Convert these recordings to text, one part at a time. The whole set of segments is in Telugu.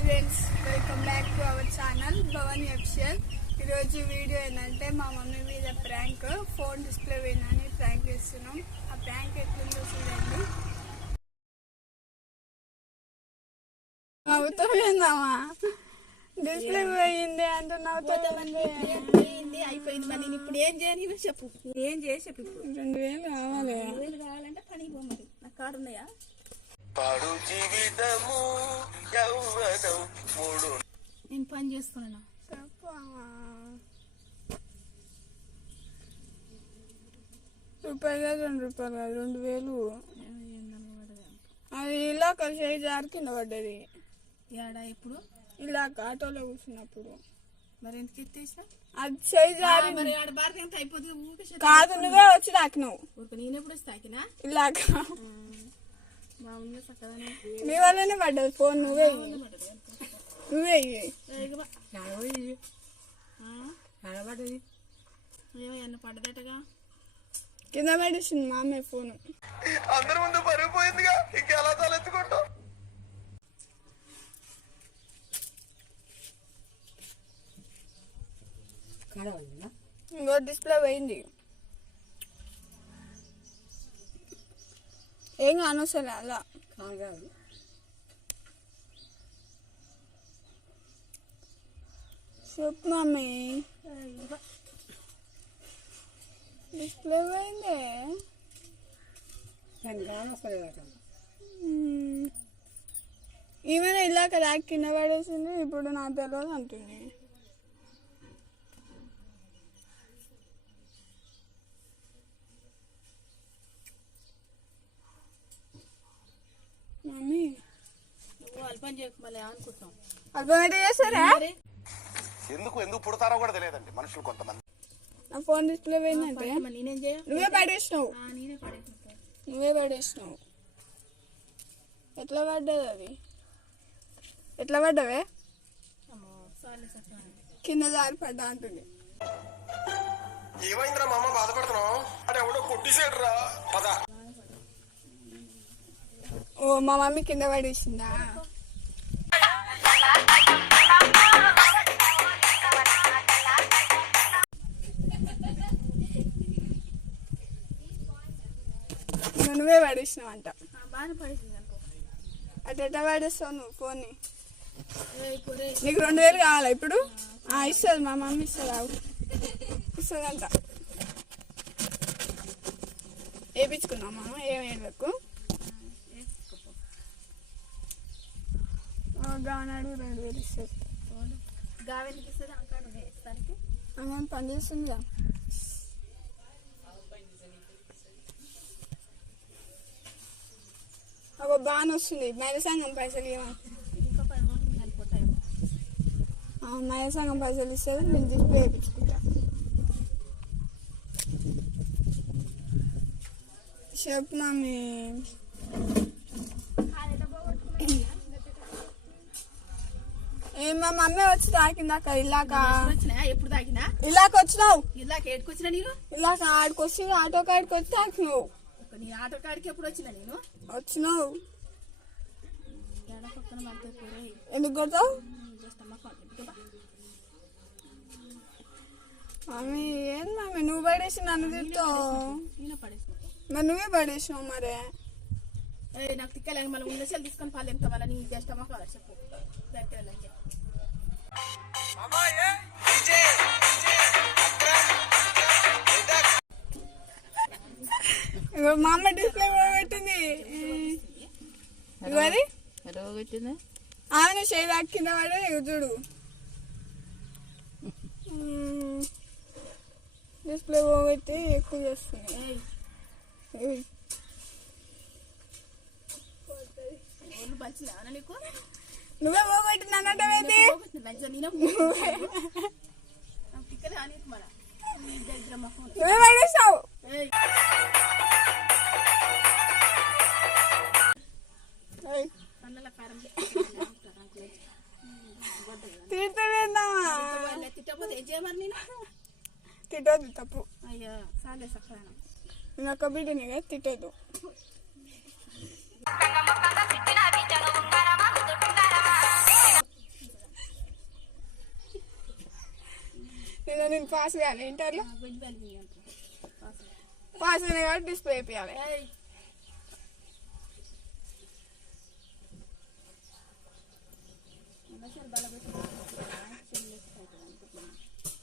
Hi friends, welcome back to our channel Bhavani official. ఈరోజు వీడియో ఏంటంటే మా మమ్మీ మీద ప్రాంక్, ఫోన్ డిస్ప్లే పోయిందని ప్రాంక్ చేస్తున్నాం. ఆ ప్రాంక్ ఎట్లుందో చూడండి. నవ్వుతూ పోయిందామా? డిస్ప్లే పోయింది అంటూ నవ్వుతూ అయిపోయింది. మరి నేను ఇప్పుడు ఏం చేయని చెప్పు, ఏం చేసి చెప్పు. ఇప్పుడు 2000 కావాలి. 2000 కావాలంటే పనికి పోమది. నాకు కార్డు ఉన్నాయా? పాడు జీవితము యౌవనం మూడు. నేను పని చేస్తున్నాను. రూపాయలు కాదు, 2 రూపాయలు కాదు, 2000. అది ఇలా కలిసి జారి కింద పడ్డది. ఏడా ఎప్పుడు? ఇలా ఆటోలో కూర్చున్నప్పుడు. మరి ఎందుకు ఎత్తేసా? అది చేయి జారి. మరి ఆడ బార్ ఎంత అయిపోతుంది? కాదు, నువ్వే వచ్చి తాకినావు. నేను ఎప్పుడు వచ్చి తాకినా? ఇలా మామూలుగా చక్కగా నీ వల్లనే పడ్డది ఫోన్. నువ్వే ఏమన్నా పడ్డదటగా. కింద పడేసింది మా అమ్మాయి ఫోన్. అందరి ముందు పరిగిపోయిందిగా, ఇంకెలా తలెత్తుకుంటాం. ఇంకో డిస్ప్లే పోయింది. ఏం కానొస్తలే అలా. చెప్పు మమ్మీ, డిస్ప్లే పోయింది. ఏమైనా ఇలా కదా కింద పడేసింది. ఇప్పుడు నాకు తెలియదు అంటుంది. మమ్మీ నువ్వు అల్పం చేయకు మళ్ళీ అనుకుంటున్నావు. అర్థమైతే చేస్తారా? ఎందుకు పుడతారో కూడా తెలియదండి మనుషులు కొంతమంది. నా ఫోన్ డిస్ప్లే పోయిందంటే నేనేం చేయ? నువ్వే పడేసినావు. నేనే పడేసుకుంటా. నువ్వే పడేసినావు. ఎట్లా పడ్డది అది? ఎట్లా పడ్డవే? కింద జారి పడ్డా అంటుంది. ఏమైందిరా మా అమ్మ బాధపడుతున్నావు? అంటే ఎవడో కొట్టిసేడురా. పద. ఓ మా మమ్మీ కింద పడేసిందా? నువ్వే పడేసినావు అంట. బాగానే పడేసింది అనుకో. అటు ఎట్లా పడేస్తావు నువ్వు ఫోన్? నీకు 2000 కావాలా ఇప్పుడు? ఇస్తుంది మా మమ్మీ, ఇస్తుంది. ఇస్తుందంట. వేయించుకున్నామా? ఏమేళ్ళకు గానాడు 2000 ఇస్తుంది. గావెనికి ఇస్తుంది అంకానికి అమ్మ పని చేస్తుందిగా. ఒక బాగా వస్తుంది. మైలసంగం పైసలు ఇవ్వమా? ఇంకా 10 రోజులు వెళ్ళిపోతాయి. మైలసంగం పైసలు ఇస్తుంది, నేను తీసుకు వేయించుకుంటా. చెప్పు మమ్మీ. మా మమ్మీ వచ్చి తాకిందాక ఇలాక. ఎప్పుడు తాకినా? ఇలాక వచ్చినావు. ఇలాక ఏడుకొచ్చినా నేను? ఇలాక ఆడికొచ్చి ఆటో కాడికి వచ్చి తాకినావు. నీ ఆటో కాడికి ఎప్పుడు వచ్చినా నేను? వచ్చినావు. ఎడ పక్కన పడితే ఎందుకు కొడతావు? మమ్మీ ఏం మమ్మీ, నువ్వు పడేసి నన్ను తింటావు. నేను పడేసిన. మరి నువ్వే పడేసినావు. మరే నాకు తిక్కలేని మళ్ళీ ఉండేసి తీసుకొని పాలు ఎంత మళ్ళీ నీ చేస్తామా కాదా చెప్పు. దగ్గర మా అమ్మ డిస్ప్లే పెట్టింది. ఇవరి పెట్టింది. ఆమె షేడ్ కింద పడే చూడు. డిస్ప్లే పోగొట్టి ఎక్కువ చేస్తుంది. నీకు నువ్వే పోగొట్టి నన్నట్టేది. నువ్వే పడేసావు. తిట్టదు తప్పు. అయ్యా సాలే సక్కన ఇంకొక బిడ్డని తిట్టదు. నేను పాస్ కాదు ఇంటర్లో గుడ్డి తలిగింది అంట పాస్ అయినా కాబట్టి డిస్ప్లే అయిపోయాలి.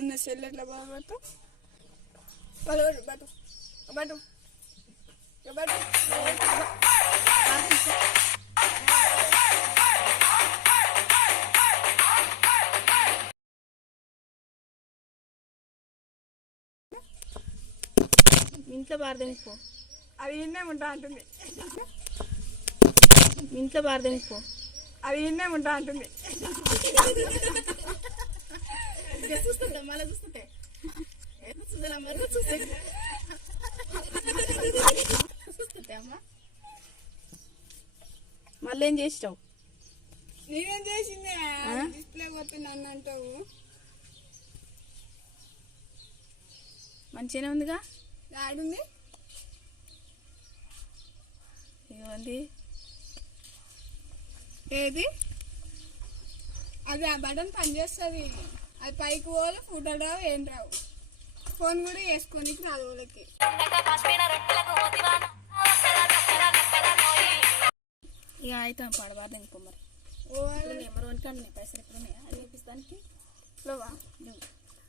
ఉన్న సెల్ ఎట్లా బాగుపడతావు బటు బటు బటు బటు ఇంట్లో బారదనిపో అది ఇన్నే ఉంటా అంటుంది. ఇంట్లో బారదనిపో అది ఇన్నే ఉంటా అంటుంది. చూస్తుంటా మళ్ళీ చూస్తుంటే చూస్తుంటే అమ్మా మళ్ళీ ఏం చేసినావు? నేనేం చేసిందే డిస్ప్లే పోతుంది అన్న అంటావు. మంచిగానే ఉందిగా ఆడుంది ఏమంది ఏది అది ఆ బటన్ పనిచేస్తుంది. అది పైకి పోవాలి ఫోటో రావు ఏం రావు. ఫోన్ కూడా వేసుకోనికి రాదు వాళ్ళకి. ఇక అయితే పడబారదు ఇంకో మరి నెంబర్ వన్ కానీ పైసలు ఎప్పుడు ఉన్నాయా అది వేపిస్తానికి లోవా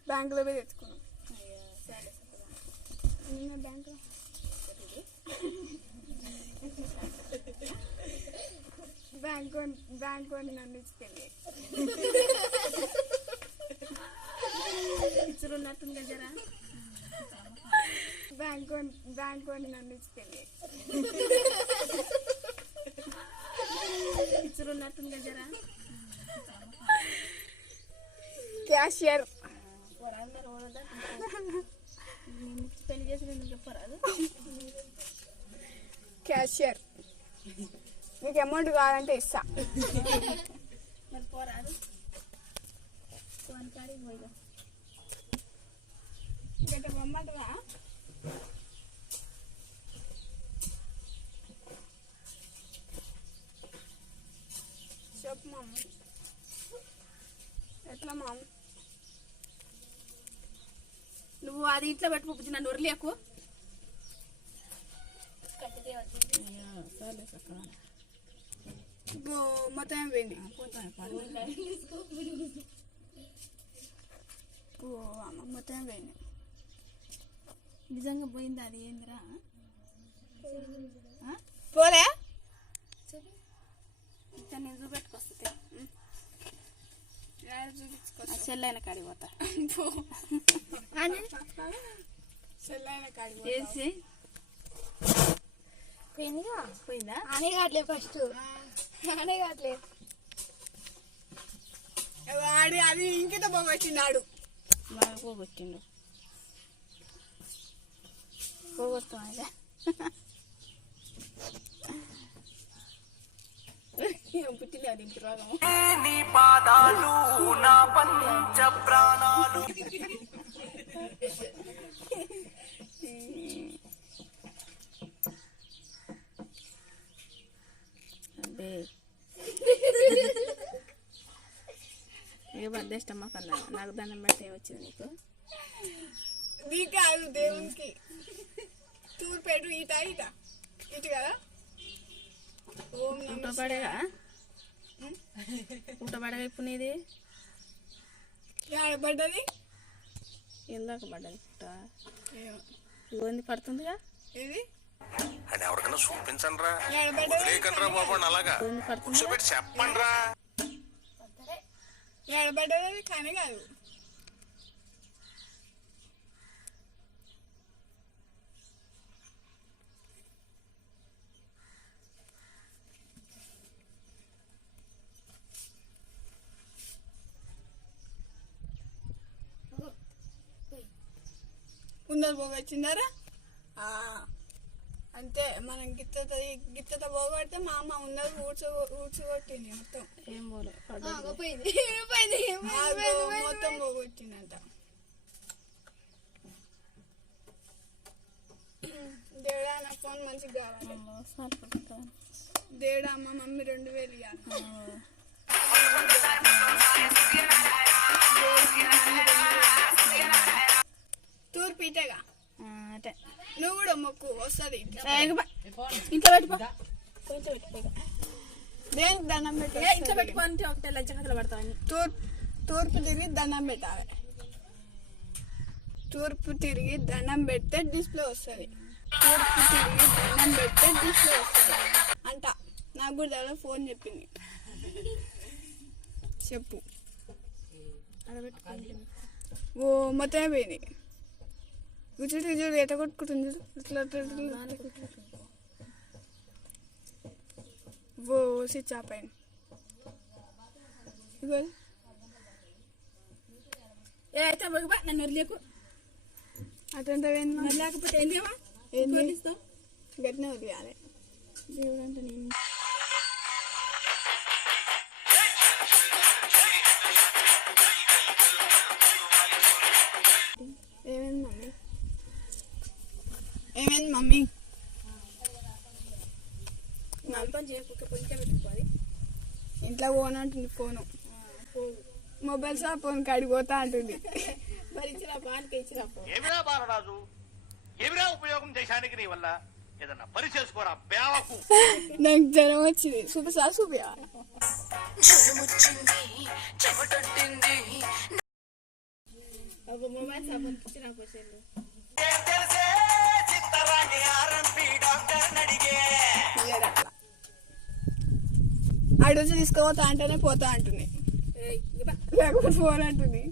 బ్యాంకులో పోయి తెచ్చుకున్నాం. బ్యాంకులో బ్యాంకు నన్ను ఇచ్చుకెళ్ళి పిక్చర్ ఉన్నట్టుంది జరా బ్యాంకు నన్ను ఇచ్చుకెళ్ళి పిక్చర్ ఉన్నట్టుంది జరా క్యాషియర్ పెళ్లి చేసి నేను చెప్పరాదు. క్యాషియర్ నీకు అమౌంట్ కావాలంటే ఇస్తా. మరి పోరాదు ఫోన్ కాడికి పోయిగా ఇక్కడ పొమ్మంటరా చెప్పు మామ ఎట్లా మామ నువ్వు అది ఇంట్లో పెట్టుకోవచ్చు నన్ను వరలేకు. మొత్తం ఏం పోయింది. అమ్మ మొత్తం పోయింది. నిజంగా పోయింది అది ఏందిరా పోలే ఇంకా నేను చూపెట్టుకొస్తా చూపించుకో చెల్లైన కాడికి పోతా చెల్లైన కాడి చేసి పోయిందిగా. పోయిందా అనే కావట్లే ఫస్ట్ అనే కావట్లే వాడి అది ఇంకిత పోగొచ్చినాడు. బాగా పోగొట్టిండు పోగొస్తాం పుట్టింది అది ఇంటి రోగం. అబ్బే ఏ బద్దేష్టమ్మా కన్నా నాకు దండం పెడితే వచ్చింది నీకు నీకు కాదు దేవునికి తూరు పెట్టు ఈట ఈట ఇటు కదా. పుట్టపడేగా పుట్టపడగా ఇప్పుడు నీది ఆడబడ్డది ఎందాక పడ్డది పుట్ట ఇబ్బంది పడుతుందిగా. ఇది అని ఎవరికైనా చూపించండి రా ఆడబడ్డది బాబు అలాగా ఇబ్బంది పడుతుంది కూర్చోబెట్టి చెప్పండి రా. ఆడబడ్డది కానీ కాదు. ఉన్నది పోగొచ్చిందారా అంతే. మనం గిత్తతో పోగొడితే మా అమ్మ ఉన్నది ఊడ్చుకొట్టింది మొత్తం. ఏం పోలే మొత్తం పోగొట్టిందంట. దేవుడా నా ఫోన్ మంచిగా కావాలి. దేవుడా అమ్మ మమ్మీ 2000 ఇవ్వాలి. పెట్టుకోకు వస్తుంది ఇంట్లో పెట్టుకో కొంచెం పెట్టుకో ఇక. దేనికి దండం పెట్టు ఇంట్లో పెట్టుకోంటే ఒకటే లంచ కథలు పడతావని తూర్పు తిరిగి దండం పెట్టాలి. తూర్పు తిరిగి దండం పెడితే డిస్ప్లే వస్తుంది. తూర్పు తిరిగి దండం పెడితే డిస్ప్లే వస్తుంది అంట. నాకు కూడా దాదా ఫోన్ చెప్పింది. చెప్పు. ఓ మొత్తమే పోయింది. చూడు చూడు ఎట కొట్టుకుంటుంది చూడు. ఓ స్విచ్ ఆఫ్ అయింది. ఇగో ఏ అయితే బా నన్ను వదిలేకు. అటంతా పోయింది. మరి లేకపోతే ఏందేమా ఏంది? వదిలిస్తావు గట్టినే వదిలేయాలి. దేవుడు అంటే నేను ఏమైంది మమ్మీ? ఏమైంది మమ్మీ? పని చేయకపోతే ఇంట్లో పెట్టుకోవాలి. ఇంట్లో ఫోన్ అంటుంది. ఫోను మొబైల్ షాప్ ఫోన్ కాడికి పోతా అంటుంది. మరి ఇచ్చిరా బాగా ఇచ్చిరా ఏమిరా బాలరాజు, ఏమిరా ఉపయోగం దేశానికి నీ వల్ల? ఏదన్నా పని చేసుకోరా బేవకు. నాకు జ్వరం వచ్చింది. చూపిస్తా చూపియా. ఒక మొబైల్ సాబన్ ఇచ్చిరా పోసేళ్ళు అడుగు తీసుకోపోతా అంటేనే పోతా అంటుంది. లేకపోతే ఫోన్ అంటుంది.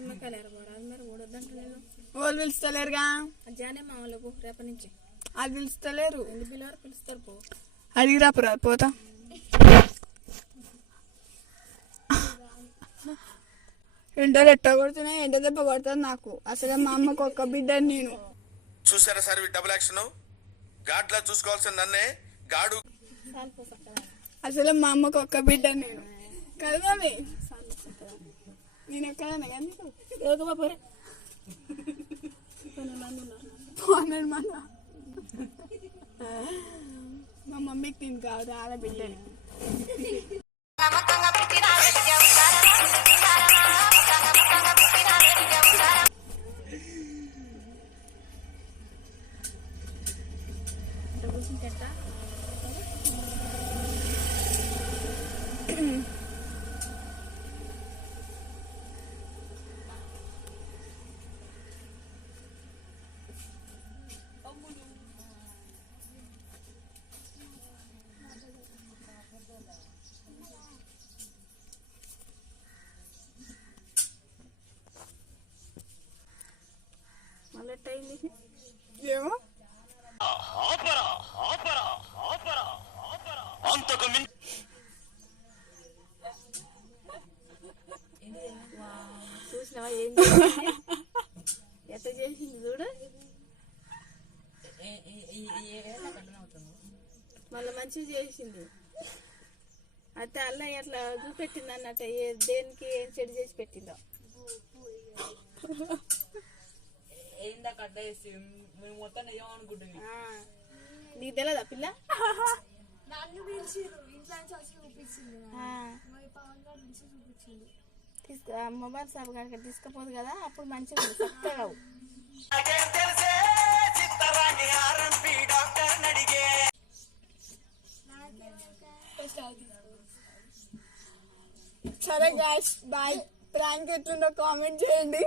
నిమ్మకాయలు ఎరబోరా అది మరి ఊడొద్దంట నేను వాళ్ళు పిలుస్తలేరుగా. అజ్జానే మా వాళ్ళకు రేపటి నుంచి అది పిలుస్తలేరు. ఎన్ని పిల్లలు పిలుస్తారు పో అడిగిరా పురా పోతా. ఎండలు ఎట్ట కొడుతున్నాయి. ఎండ దెబ్బ కొడుతుంది నాకు. అసలు మా అమ్మకు ఒక్క బిడ్డని నేను. చూసారా సార్ డబుల్ యాక్షన్? గాడ్లా చూసుకోవాల్సిన నన్నే గాడు. అసలు మా అమ్మకు ఒక్క బిడ్డని నేను కదా మమ్మీ. నేను ఎక్కడన్నా కానీ పోరే 12 మంది. మా మమ్మీకి నేను కాదు ఆడబిడ్డని. మళ్ళీ అయింది ఏమో చూసినావా ఏం ఎట్ట చేసింది చూడు. మళ్ళీ మంచిగా చేసింది. అయితే అల్ల అట్లా చూపెట్టింది అన్నట్టు దేనికి ఏం చెడు చేసి పెట్టిందో. నీకు తెలియదా పిల్ల? మొబైల్ షాప్ కాడికి తీసుకుపోదు కదా అప్పుడు మంచిగా చక్కగా. సరే గాయ్స్ బాయ్. ప్రాంక్ ఎట్లుందో కామెంట్ చేయండి.